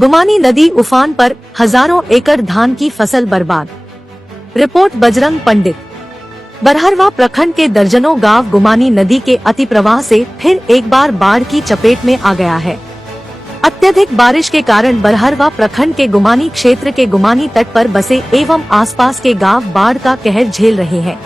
गुमानी नदी उफान पर, हजारों एकड़ धान की फसल बर्बाद। रिपोर्ट बजरंग पंडित। बरहरवा प्रखंड के दर्जनों गांव गुमानी नदी के अतिप्रवाह से फिर एक बार बाढ़ की चपेट में आ गया है। अत्यधिक बारिश के कारण बरहरवा प्रखंड के गुमानी क्षेत्र के गुमानी तट पर बसे एवं आसपास के गांव बाढ़ का कहर झेल रहे हैं।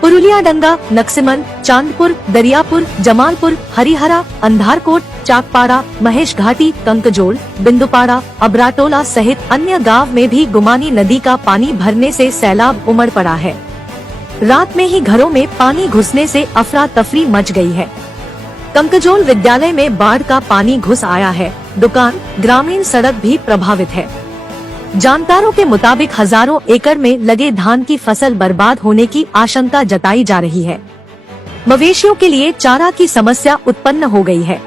पुरुलियाडंगा, नक्सिमन, चांदपुर, दरियापुर, जमालपुर, हरिहरा, अंधारकोट, चाकपाड़ा, महेश घाटी, कंकजोल, बिंदुपाड़ा, अबराटोला सहित अन्य गांव में भी गुमानी नदी का पानी भरने से सैलाब उमड़ पड़ा है। रात में ही घरों में पानी घुसने से अफरा तफरी मच गई है। कंकजोल विद्यालय में बाढ़ का पानी घुस आया है। दुकान, ग्रामीण सड़क भी प्रभावित है। जानकारों के मुताबिक हजारों एकड़ में लगे धान की फसल बर्बाद होने की आशंका जताई जा रही है। मवेशियों के लिए चारा की समस्या उत्पन्न हो गई है।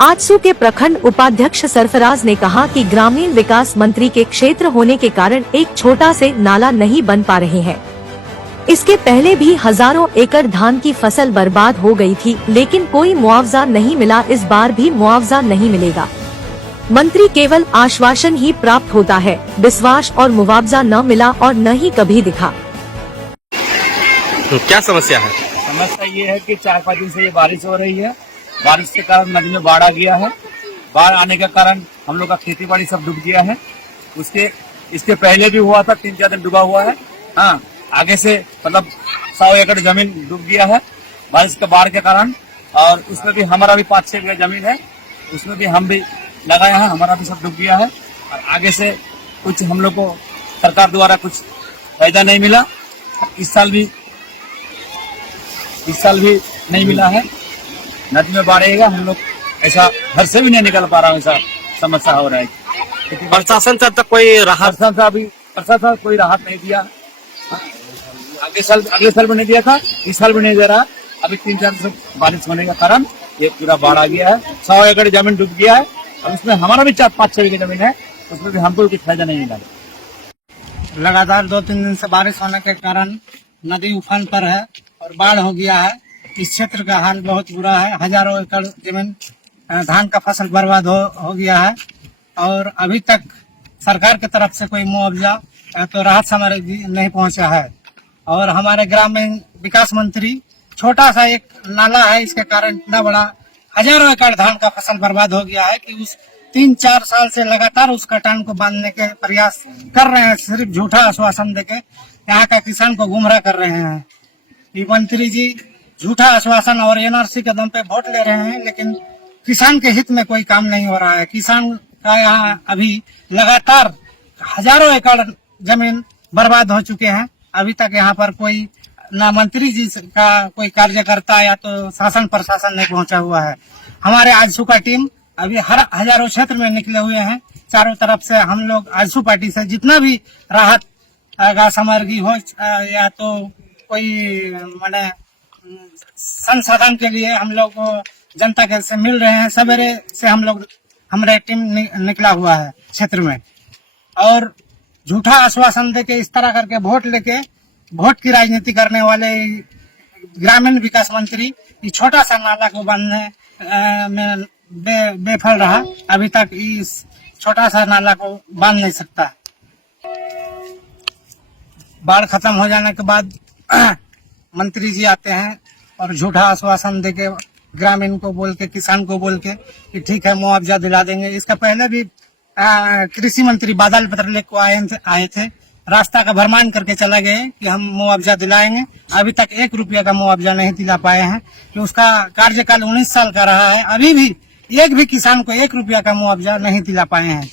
आजसू के प्रखंड उपाध्यक्ष सरफराज ने कहा कि ग्रामीण विकास मंत्री के क्षेत्र होने के कारण एक छोटा से नाला नहीं बन पा रहे हैं। इसके पहले भी हजारों एकड़ धान की फसल बर्बाद हो गई थी, लेकिन कोई मुआवजा नहीं मिला। इस बार भी मुआवजा नहीं मिलेगा। मंत्री केवल आश्वासन ही प्राप्त होता है, विश्वास और मुआवजा न मिला और न ही कभी दिखा। तो क्या समस्या है? समस्या ये है कि 4-5 दिन से ये बारिश हो रही है। बारिश के कारण नदी में बाढ़ आ गया है। बाढ़ आने के कारण हम लोग का खेती बाड़ी सब डूब गया है। इसके पहले भी हुआ था, 3-4 दिन डूबा हुआ है। हाँ, आगे से मतलब 100 एकड़ जमीन डूब गया है बारिश के बाढ़ के कारण। और उसमें भी हमारा भी 5-6 बीघा जमीन है, उसमें भी हम भी लगाया है, हमारा भी सब डूब गया है। और आगे से कुछ हम लोग को सरकार द्वारा कुछ फायदा नहीं मिला। इस साल भी नहीं मिला है। नदी में बाढ़ आएगा, हम लोग ऐसा घर से भी नहीं निकल पा रहा हूँ, ऐसा समस्या हो रहा है। प्रशासन से अब तक कोई राहत प्रशासन कोई राहत नहीं दिया। अगले साल भी नहीं दिया था, इस साल भी नहीं दे रहा। अभी 3-4 दिन बारिश होने के कारण ये पूरा बाढ़ आ गया है। 100 एकड़ जमीन डूब गया है और उसमें हमारा भी 4-5-6 बीघा जमीन है, उसमें भी हमको कुछ फायदा नहीं मिला। लगातार 2-3 दिन से बारिश होने के कारण नदी उफान पर है और बाढ़ हो गया है। इस क्षेत्र का हाल बहुत बुरा है। हजारों एकड़ जमीन धान का फसल बर्बाद हो गया है और अभी तक सरकार की तरफ से कोई मुआवजा तो राहत सामग्री नहीं पहुंचा है। और हमारे ग्रामीण विकास मंत्री, छोटा सा एक नाला है, इसके कारण इतना बड़ा हजारों एकड़ धान का फसल बर्बाद हो गया है कि उस 3-4 साल से लगातार उस कटान को बांधने के प्रयास कर रहे हैं। सिर्फ झूठा आश्वासन देके यहाँ का किसान को गुमराह कर रहे हैं। ये मंत्री जी झूठा आश्वासन और एनआरसी के दम पे वोट ले रहे हैं, लेकिन किसान के हित में कोई काम नहीं हो रहा है। किसान का यहाँ अभी लगातार हजारों एकड़ जमीन बर्बाद हो चुके हैं। अभी तक यहाँ पर कोई ना मंत्री जी का कोई कार्यकर्ता या तो शासन प्रशासन नहीं पहुंचा हुआ है। हमारे आजसू का टीम अभी हजारों क्षेत्र में निकले हुए हैं। चारों तरफ से हम लोग आजसू पार्टी से जितना भी राहत का सामग्री हो या तो कोई माने संसाधन के लिए हम लोग जनता के से मिल रहे हैं। सवेरे से हमारे टीम निकला हुआ है क्षेत्र में और झूठा आश्वासन देके इस तरह करके वोट की राजनीति करने वाले ग्रामीण विकास मंत्री ये छोटा सा नाला को बांधने में बेफल रहा। अभी तक इस छोटा सा नाला को बांध नहीं सकता। बाढ़ खत्म हो जाने के बाद मंत्री जी आते हैं और झूठा आश्वासन देके ग्रामीण को बोल के, किसान को बोल के कि ठीक है मुआवजा दिला देंगे। इसका पहले भी कृषि मंत्री बादल पत्रलेख को आए थे, रास्ता का भरमान करके चला गए कि हम मुआवजा दिलाएंगे। अभी तक 1 रुपया का मुआवजा नहीं दिला पाए हैं कि उसका कार्यकाल 19 साल का रहा है। अभी भी एक भी किसान को 1 रुपया का मुआवजा नहीं दिला पाए हैं।